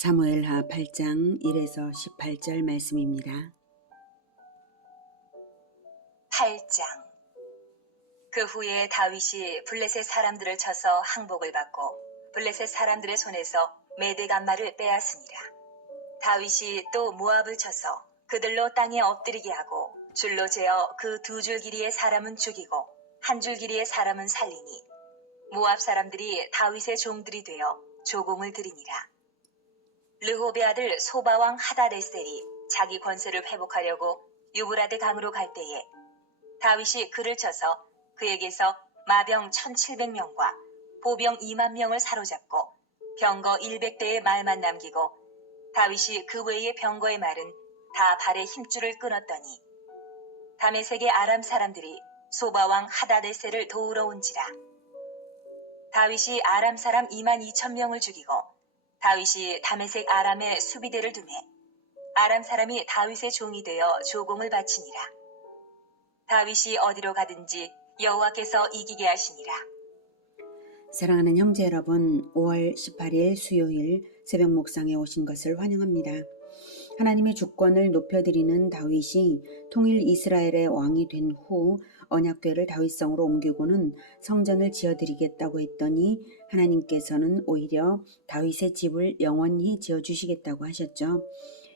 사무엘하 8장 1에서 18절 말씀입니다. 8장. 그 후에 다윗이 블레셋 사람들을 쳐서 항복을 받고 블레셋 사람들의 손에서 메대간마를 빼앗으니라. 다윗이 또 모압을 쳐서 그들로 땅에 엎드리게 하고 줄로 재어 그 두 줄 길이의 사람은 죽이고 한 줄 길이의 사람은 살리니 모압 사람들이 다윗의 종들이 되어 조공을 드리니라. 르홉의 아들 소바왕 하다데셀이 자기 권세를 회복하려고 유브라데 강으로 갈 때에 다윗이 그를 쳐서 그에게서 마병 1700명과 보병 2만 명을 사로잡고 병거 100대의 말만 남기고 다윗이 그 외의 병거의 말은 다 발의 힘줄을 끊었더니 다메섹의 아람 사람들이 소바왕 하다데셀을 도우러 온지라. 다윗이 아람 사람 2만 2천 명을 죽이고 다윗이 다메섹 아람에 수비대를 두매 아람 사람이 다윗의 종이 되어 조공을 바치니라. 다윗이 어디로 가든지 여호와께서 이기게 하시니라. 사랑하는 형제 여러분, 5월 18일 수요일 새벽 목상에 오신 것을 환영합니다. 하나님의 주권을 높여드리는 다윗이 통일 이스라엘의 왕이 된 후 언약궤를 다윗성으로 옮기고는 성전을 지어드리겠다고 했더니 하나님께서는 오히려 다윗의 집을 영원히 지어주시겠다고 하셨죠.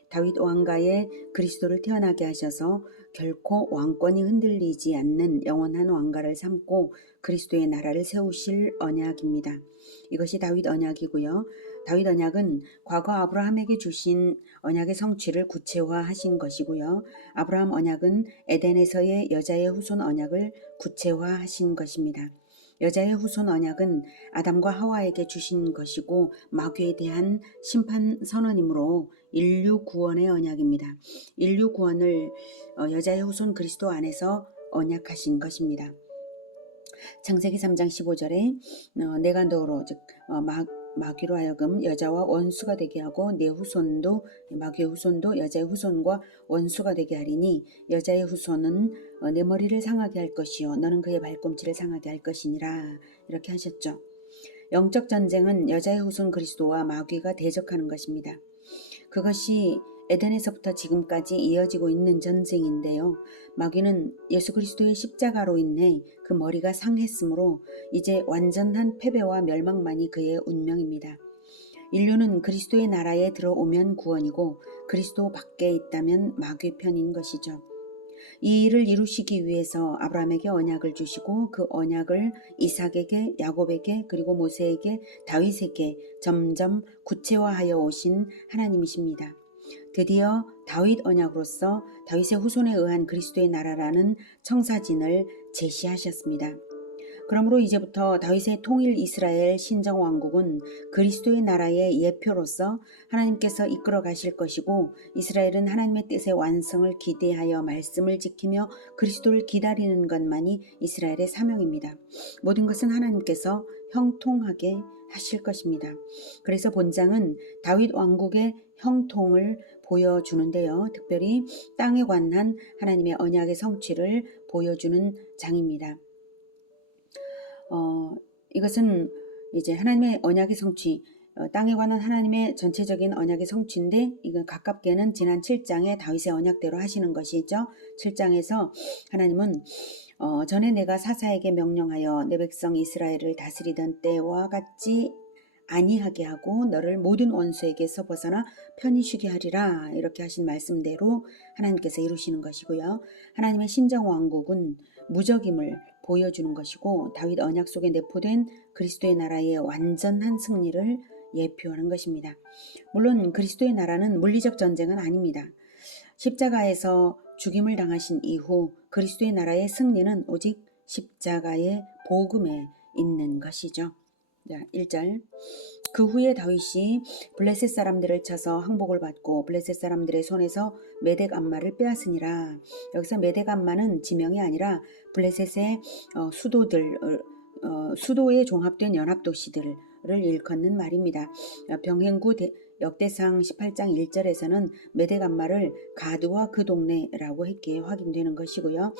다윗 왕가에 그리스도를 태어나게 하셔서 결코 왕권이 흔들리지 않는 영원한 왕가를 삼고 그리스도의 나라를 세우실 언약입니다. 이것이 다윗 언약이고요. 다윗 언약은 과거 아브라함에게 주신 언약의 성취를 구체화하신 것이고요. 아브라함 언약은 에덴에서의 여자의 후손 언약을 구체화하신 것입니다. 여자의 후손 언약은 아담과 하와에게 주신 것이고 마귀에 대한 심판 선언이므로 인류 구원의 언약입니다. 인류 구원을 여자의 후손 그리스도 안에서 언약하신 것입니다. 창세기 3장 15절에 내가 너로 즉 마귀로 하여금 여자와 원수가 되게 하고 내 후손도 마귀의 후손도 여자의 후손과 원수가 되게 하리니 여자의 후손은 내 머리를 상하게 할 것이요 너는 그의 발꿈치를 상하게 할 것이니라 이렇게 하셨죠. 영적 전쟁은 여자의 후손 그리스도와 마귀가 대적하는 것입니다. 그것이 에덴에서부터 지금까지 이어지고 있는 전쟁인데요. 마귀는 예수 그리스도의 십자가로 인해 그 머리가 상했으므로 이제 완전한 패배와 멸망만이 그의 운명입니다. 인류는 그리스도의 나라에 들어오면 구원이고 그리스도 밖에 있다면 마귀 편인 것이죠. 이 일을 이루시기 위해서 아브라함에게 언약을 주시고 그 언약을 이삭에게, 야곱에게, 그리고 모세에게, 다윗에게 점점 구체화하여 오신 하나님이십니다. 드디어 다윗 언약으로서 다윗의 후손에 의한 그리스도의 나라라는 청사진을 제시하셨습니다. 그러므로 이제부터 다윗의 통일 이스라엘 신정 왕국은 그리스도의 나라의 예표로서 하나님께서 이끌어 가실 것이고 이스라엘은 하나님의 뜻의 완성을 기대하여 말씀을 지키며 그리스도를 기다리는 것만이 이스라엘의 사명입니다. 모든 것은 하나님께서 형통하게 하실 것입니다. 그래서 본장은 다윗 왕국의 형통을 보여주는데요. 특별히 땅에 관한 하나님의 언약의 성취를 보여주는 장입니다. 이것은 이제 하나님의 언약의 성취, 땅에 관한 하나님의 전체적인 언약의 성취인데 이건 가깝게는 지난 7장의 다윗의 언약대로 하시는 것이죠. 7장에서 하나님은 전에 내가 사사에게 명령하여 내 백성 이스라엘을 다스리던 때와 같이 아니하게 하고 너를 모든 원수에게서 벗어나 편히 쉬게 하리라 이렇게 하신 말씀대로 하나님께서 이루시는 것이고요. 하나님의 신정 왕국은 무적임을 보여주는 것이고 다윗 언약 속에 내포된 그리스도의 나라의 완전한 승리를 예표하는 것입니다. 물론 그리스도의 나라는 물리적 전쟁은 아닙니다. 십자가에서 죽임을 당하신 이후 그리스도의 나라의 승리는 오직 십자가의 복음에 있는 것이죠. 1절 그 후에 다윗이 블레셋 사람들을 쳐서 항복을 받고 블레셋 사람들의 손에서 메덱암마를 빼앗으니라. 여기서 메덱암마는 지명이 아니라 블레셋의 수도에 종합된 연합도시들을 일컫는 말입니다. 병행구 역대상 18장 1절에서는 메대간마를 가드와 그 동네라고 했기에 확인되는 것이고요.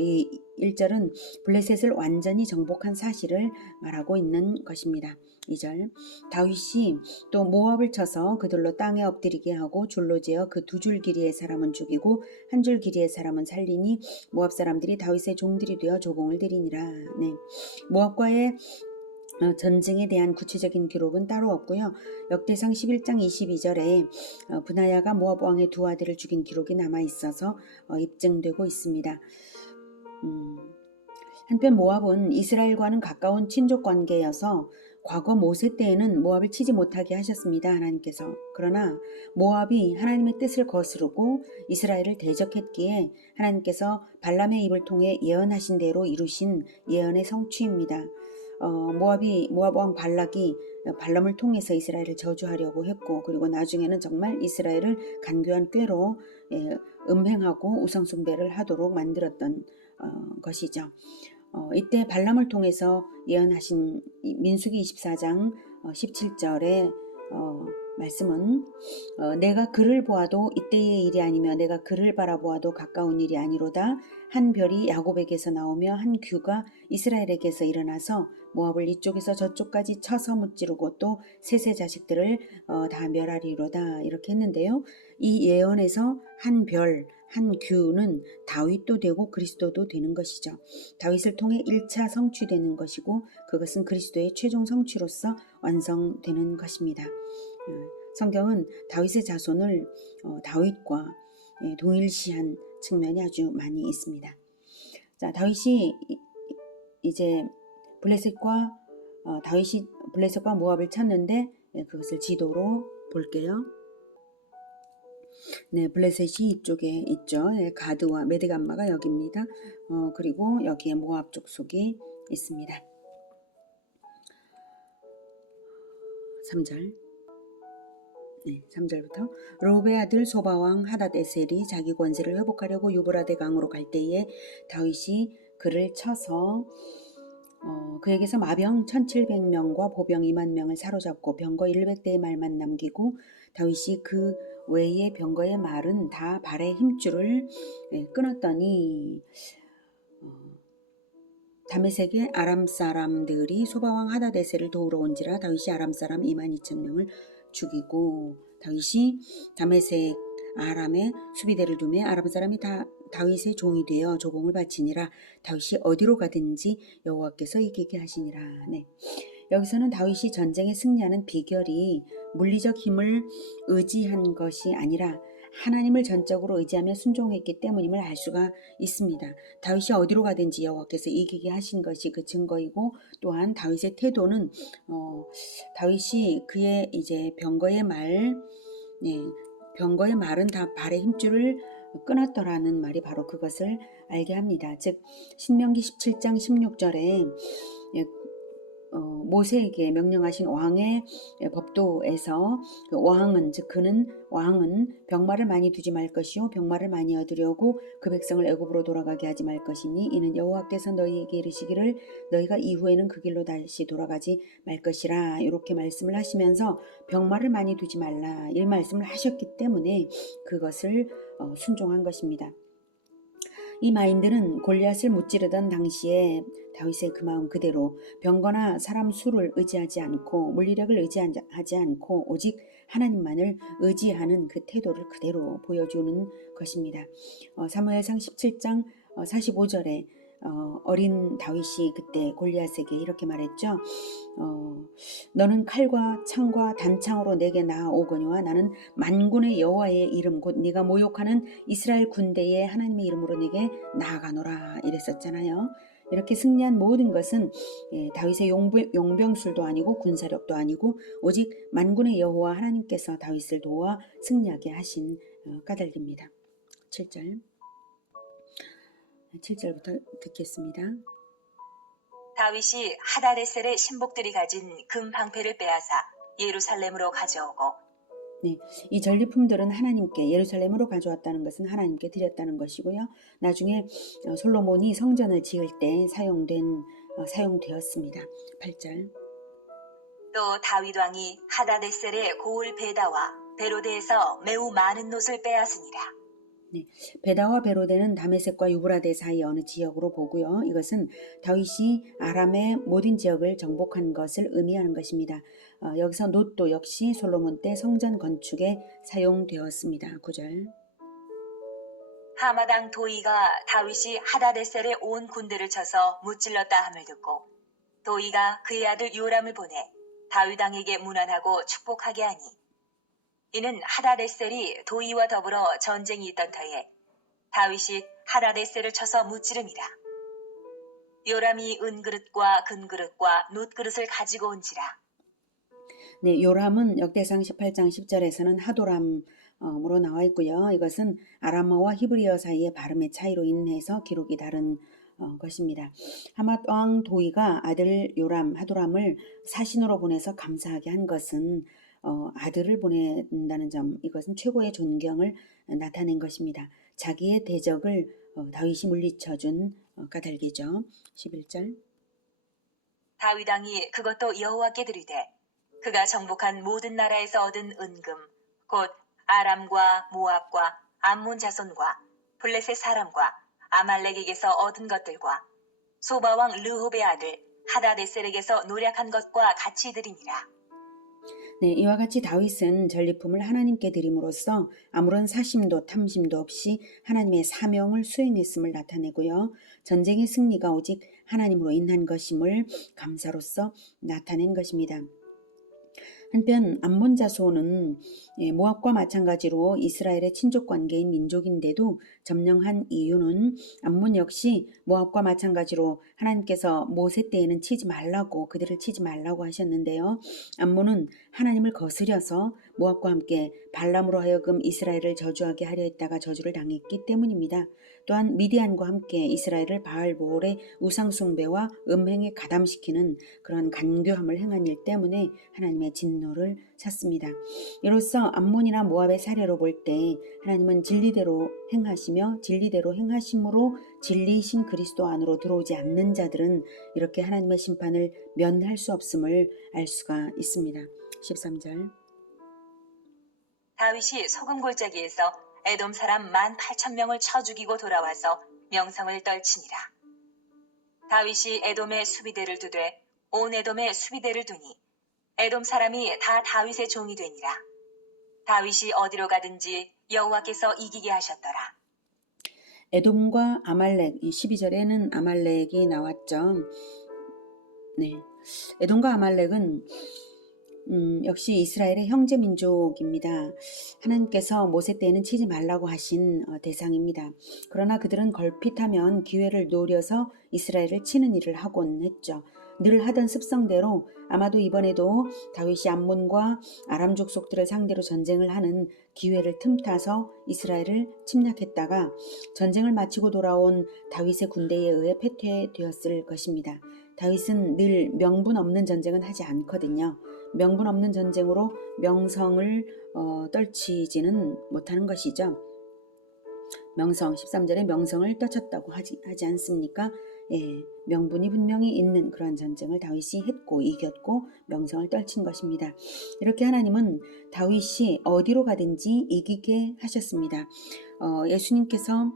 이 1절은 블레셋을 완전히 정복한 사실을 말하고 있는 것입니다. 2절 다윗이 또 모압을 쳐서 그들로 땅에 엎드리게 하고 줄로 재어 그 두 줄 길이의 사람은 죽이고 한 줄 길이의 사람은 살리니 모압 사람들이 다윗의 종들이 되어 조공을 드리니라. 네. 모압과의 전쟁에 대한 구체적인 기록은 따로 없고요. 역대상 11장 22절에 브나야가 모압 왕의 두 아들을 죽인 기록이 남아 있어서 입증되고 있습니다. 한편 모압은 이스라엘과는 가까운 친족 관계여서 과거 모세 때에는 모압을 치지 못하게 하셨습니다. 하나님께서. 그러나 모압이 하나님의 뜻을 거스르고 이스라엘을 대적했기에 하나님께서 발람의 입을 통해 예언하신 대로 이루신 예언의 성취입니다. 모압 왕 발락이 발람을 통해서 이스라엘을 저주하려고 했고, 그리고 나중에는 정말 이스라엘을 간교한 꾀로 음행하고 우상숭배를 하도록 만들었던 것이죠. 이때 발람을 통해서 예언하신 민수기 24장 17절의 말씀은 내가 그를 보아도 이때의 일이 아니며 내가 그를 바라보아도 가까운 일이 아니로다. 한 별이 야곱에게서 나오며 한 규가 이스라엘에게서 일어나서 모압을 이쪽에서 저쪽까지 쳐서 무찌르고 또 셋의 자식들을 다 멸하리로다. 이렇게 했는데요. 이 예언에서 한 별, 한 규는 다윗도 되고 그리스도도 되는 것이죠. 다윗을 통해 1차 성취되는 것이고 그것은 그리스도의 최종 성취로서 완성되는 것입니다. 성경은 다윗의 자손을 다윗과 동일시한 측면이 아주 많이 있습니다. 자, 다윗이 이제 다윗이 블레셋과 모압을 쳤는데 그것을 지도로 볼게요. 네, 블레셋이 이쪽에 있죠. 가드와 메대간마가 여기입니다. 그리고 여기에 모압 족속이 있습니다. 3절. 네, 3절부터 르홉의 아들 소바왕 하닷에셀이 자기 권세를 회복하려고 유브라데 강으로 갈 때에 다윗이 그를 쳐서 그에게서 마병 1700명과 보병 2만 명을 사로잡고 병거 100대의 말만 남기고 다윗이 그 외의 병거의 말은 다 발의 힘줄을 끊었더니 다메섹의 아람 사람들이 소바왕 하닷에셀을 도우러 온지라 다윗이 아람 사람 22,000명을 죽이고 다윗이 다메섹 아람에 수비대를 두매 아람 사람이 다 다윗의 종이 되어 조공을 바치니라. 다윗이 어디로 가든지 여호와께서 이기게 하시니라. 네. 여기서는 다윗이 전쟁에 승리하는 비결이 물리적 힘을 의지한 것이 아니라 하나님을 전적으로 의지하며 순종했기 때문임을 알 수가 있습니다. 다윗이 어디로 가든지 여호와께서 이기게 하신 것이 그 증거이고, 또한 다윗의 태도는 다윗이 그의 이제 병거의 말은 다 발의 힘줄을 끊었더라는 말이 바로 그것을 알게 합니다. 즉 신명기 17장 16절에 모세에게 명령하신 왕의 법도에서 왕은 병마를 많이 두지 말 것이요 병마를 많이 얻으려고 그 백성을 애굽으로 돌아가게 하지 말 것이니 이는 여호와께서 너희에게 이르시기를 너희가 이후에는 그 길로 다시 돌아가지 말 것이라. 이렇게 말씀을 하시면서 병마를 많이 두지 말라 이 말씀을 하셨기 때문에 그것을 순종한 것입니다. 이 마인드는 골리앗을 무찌르던 당시에 다윗의 그 마음 그대로 병거나 사람 수를 의지하지 않고 물리력을 의지하지 않고 오직 하나님만을 의지하는 그 태도를 그대로 보여주는 것입니다. 사무엘상 17장 45절에 어린 다윗이 그때 골리앗에게 이렇게 말했죠. 너는 칼과 창과 단창으로 내게 나아오거니와 나는 만군의 여호와의 이름 곧 네가 모욕하는 이스라엘 군대의 하나님의 이름으로 내게 나아가노라 이랬었잖아요. 이렇게 승리한 모든 것은 다윗의 용병술도 아니고 군사력도 아니고 오직 만군의 여호와 하나님께서 다윗을 도와 승리하게 하신 까닭입니다. 7절부터 듣겠습니다. 다윗이 하닷에셀의 신복들이 가진 금 방패를 빼앗아 예루살렘으로 가져오고 네, 이 전리품들은 하나님께 예루살렘으로 가져왔다는 것은 하나님께 드렸다는 것이고요. 나중에 솔로몬이 성전을 지을 때 사용되었습니다. 8절. 또 다윗 왕이 하다데셀의 고을 베다와 베로데에서 매우 많은 놋을 빼앗으니라. 네, 베다와 베로데는 다메섹과 유브라데 사이 어느 지역으로 보고요. 이것은 다윗이 아람의 모든 지역을 정복한 것을 의미하는 것입니다. 여기서 놋도 역시 솔로몬 때 성전 건축에 사용되었습니다. 9절. 하마당 도이가 다윗이 하다데셀에 온 군대를 쳐서 무찔렀다 함을 듣고 도이가 그의 아들 요람을 보내 다윗 왕에게 문안하고 축복하게 하니 이는 하다데셀이 도이와 더불어 전쟁이 있던 터에 다윗이 하다데셀을 쳐서 무찌름이라. 요람이 은그릇과 금그릇과 놋그릇을 가지고 온지라. 네, 요람은 역대상 18장 10절에서는 하도람으로 나와 있고요. 이것은 아람어와 히브리어 사이의 발음의 차이로 인해서 기록이 다른 것입니다. 하맛 왕 도이가 아들 요람, 하도람을 사신으로 보내서 감사하게 한 것은 아들을 보낸다는 점, 이것은 최고의 존경을 나타낸 것입니다. 자기의 대적을 다윗이 물리쳐준 까닭이죠. 11절. 다윗 왕이 그것도 여호와께 드리되 그가 정복한 모든 나라에서 얻은 은금 곧 아람과 모압과 암몬 자손과 블레셋 사람과 아말렉에게서 얻은 것들과 소바왕 르홉의 아들 하다데셀에게서 노략한 것과 같이 드리니라. 네, 이와 같이 다윗은 전리품을 하나님께 드림으로써 아무런 사심도 탐심도 없이 하나님의 사명을 수행했음을 나타내고요. 전쟁의 승리가 오직 하나님으로 인한 것임을 감사로서 나타낸 것입니다. 한편 암몬 자손은 모압과 마찬가지로 이스라엘의 친족 관계인 민족인데도 점령한 이유는 암몬 역시 모압과 마찬가지로 하나님께서 모세 때에는 치지 말라고 그들을 치지 말라고 하셨는데요. 암몬은 하나님을 거스려서 모압과 함께 발람으로 하여금 이스라엘을 저주하게 하려 했다가 저주를 당했기 때문입니다. 또한 미디안과 함께 이스라엘을 바알볼의 우상숭배와 음행에 가담시키는 그런 간교함을 행한 일 때문에 하나님의 진노를 샀습니다. 이로써 암몬이나 모압의 사례로 볼 때 하나님은 진리대로 행하시며 진리대로 행하심으로 진리이신 그리스도 안으로 들어오지 않는 자들은 이렇게 하나님의 심판을 면할 수 없음을 알 수가 있습니다. 13절. 다윗이 소금 골짜기에서 에돔 사람 18,000명을 쳐 죽이고 돌아와서 명성을 떨치니라. 다윗이 에돔의 수비대를 두되 온 에돔의 수비대를 두니 에돔 사람이 다 다윗의 종이 되니라. 다윗이 어디로 가든지 여호와께서 이기게 하셨더라. 에돔과 아말렉, 12절에는 아말렉이 나왔죠. 네, 에돔과 아말렉은 역시 이스라엘의 형제 민족입니다. 하나님께서 모세 때에는 치지 말라고 하신 대상입니다. 그러나 그들은 걸핏하면 기회를 노려서 이스라엘을 치는 일을 하곤 했죠. 늘 하던 습성대로 아마도 이번에도 다윗이 암몬과 아람 족속들을 상대로 전쟁을 하는 기회를 틈타서 이스라엘을 침략했다가 전쟁을 마치고 돌아온 다윗의 군대에 의해 패퇴되었을 것입니다. 다윗은 늘 명분 없는 전쟁은 하지 않거든요. 명분 없는 전쟁으로 명성을 떨치지는 못하는 것이죠. 명성 13절에 명성을 떨쳤다고 하지 않습니까? 예, 명분이 분명히 있는 그런 전쟁을 다윗이 했고 이겼고 명성을 떨친 것입니다. 이렇게 하나님은 다윗이 어디로 가든지 이기게 하셨습니다. 예수님께서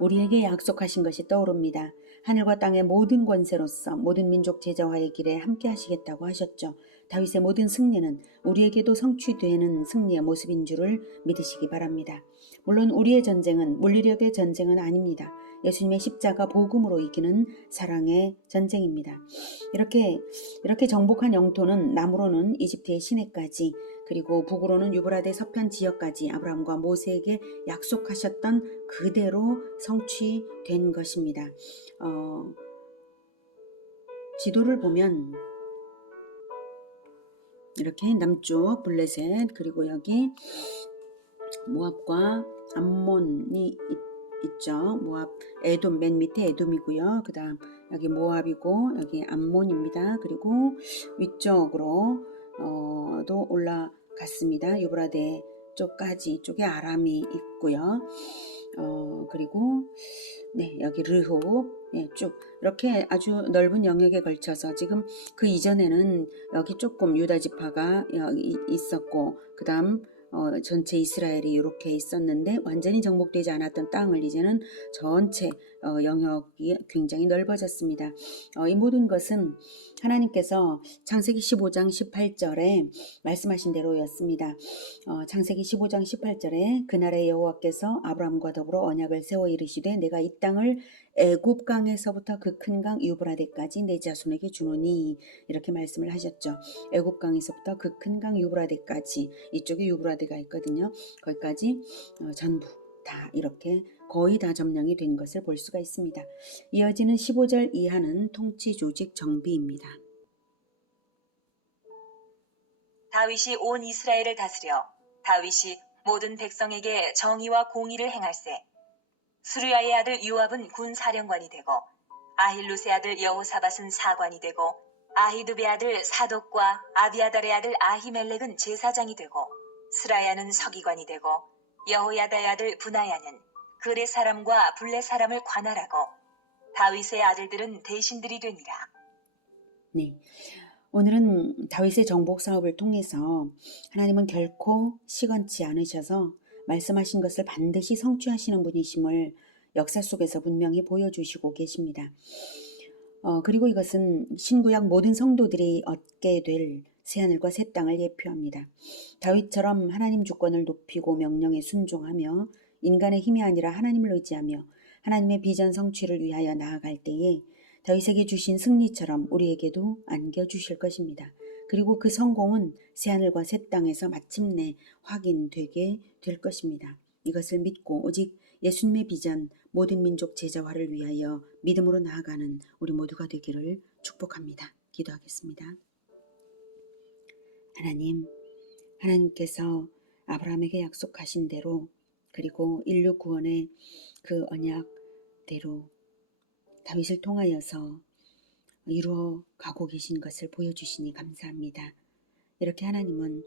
우리에게 약속하신 것이 떠오릅니다. 하늘과 땅의 모든 권세로서 모든 민족 제자화의 길에 함께 하시겠다고 하셨죠. 다윗의 모든 승리는 우리에게도 성취되는 승리의 모습인 줄을 믿으시기 바랍니다. 물론 우리의 전쟁은 물리력의 전쟁은 아닙니다. 예수님의 십자가 복음으로 이기는 사랑의 전쟁입니다. 이렇게 정복한 영토는 남으로는 이집트의 시내까지 그리고 북으로는 유브라데 서편 지역까지 아브라함과 모세에게 약속하셨던 그대로 성취된 것입니다. 지도를 보면 이렇게 남쪽 블레셋 그리고 여기 모압과 암몬이 있죠. 모압, 에돔 맨 밑에 에돔이고요. 그 다음 여기 모압이고 여기 암몬입니다. 그리고 위쪽으로 도 올라갔습니다. 유브라데 쪽까지 이쪽에 아람이 있고요. 그리고 네, 여기 르홉, 네, 쭉 이렇게 아주 넓은 영역에 걸쳐서 지금 그 이전에는 여기 조금 유다 지파가 여기 있었고 그다음 전체 이스라엘이 이렇게 있었는데 완전히 정복되지 않았던 땅을 이제는 전체 영역이 굉장히 넓어졌습니다. 이 모든 것은 하나님께서 창세기 15장 18절에 말씀하신 대로였습니다. 창세기 15장 18절에 그날에 여호와께서 아브라함과 더불어 언약을 세워 이르시되 내가 이 땅을 애굽 강에서부터 그 큰 강 유브라데까지 내 자손에게 주노니 이렇게 말씀을 하셨죠. 애굽 강에서부터 그 큰 강 유브라데까지 이쪽에 유브라데가 있거든요. 거기까지 전부 다 이렇게 거의 다 점령이 된 것을 볼 수가 있습니다. 이어지는 15절 이하는 통치 조직 정비입니다. 다윗이 온 이스라엘을 다스려 다윗이 모든 백성에게 정의와 공의를 행할세. 수르야의 아들 요압은 군사령관이 되고 아힐루스의 아들 여호사밧은 사관이 되고 아히두베의 아들 사독과 아비아달의 아들 아히멜렉은 제사장이 되고 스라야는 서기관이 되고 여호야다의 아들 브나야는 그레 사람과 블레 사람을 관할하고 다윗의 아들들은 대신들이 되니라. 네. 오늘은 다윗의 정복 사업을 통해서 하나님은 결코 시건치 않으셔서 말씀하신 것을 반드시 성취하시는 분이심을 역사 속에서 분명히 보여주시고 계십니다. 그리고 이것은 신구약 모든 성도들이 얻게 될 새하늘과 새 땅을 예표합니다. 다윗처럼 하나님 주권을 높이고 명령에 순종하며 인간의 힘이 아니라 하나님을 의지하며 하나님의 비전 성취를 위하여 나아갈 때에 다윗에게 주신 승리처럼 우리에게도 안겨주실 것입니다. 그리고 그 성공은 새하늘과 새 땅에서 마침내 확인되게 될 것입니다. 이것을 믿고 오직 예수님의 비전 모든 민족 제자화를 위하여 믿음으로 나아가는 우리 모두가 되기를 축복합니다. 기도하겠습니다. 하나님께서 아브라함에게 약속하신 대로 그리고 인류 구원의 그 언약대로 다윗을 통하여서 이루어 가고 계신 것을 보여주시니 감사합니다. 이렇게 하나님은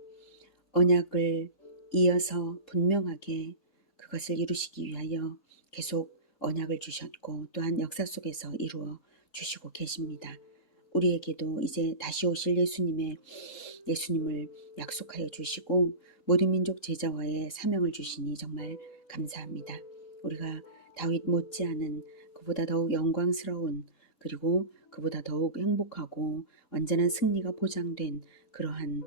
언약을 이어서 분명하게 그것을 이루시기 위하여 계속 언약을 주셨고 또한 역사 속에서 이루어 주시고 계십니다. 우리에게도 이제 다시 오실 예수님을 약속하여 주시고 모든 민족 제자와의 사명을 주시니 정말 감사합니다. 우리가 다윗 못지않은 그보다 더욱 영광스러운 그리고 그보다 더욱 행복하고 완전한 승리가 보장된 그러한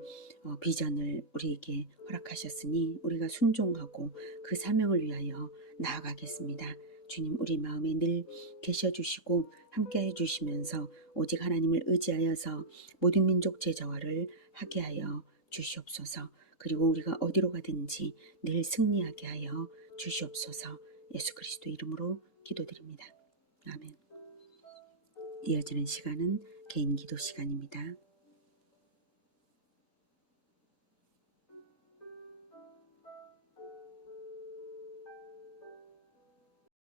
비전을 우리에게 허락하셨으니 우리가 순종하고 그 사명을 위하여 나아가겠습니다. 주님 우리 마음에 늘 계셔주시고 함께해 주시면서 오직 하나님을 의지하여서 모든 민족 제자화를 하게 하여 주시옵소서. 그리고 우리가 어디로 가든지 늘 승리하게 하여 주시옵소서. 예수 그리스도 이름으로 기도드립니다. 아멘. 이어지는 시간은 개인 기도 시간입니다.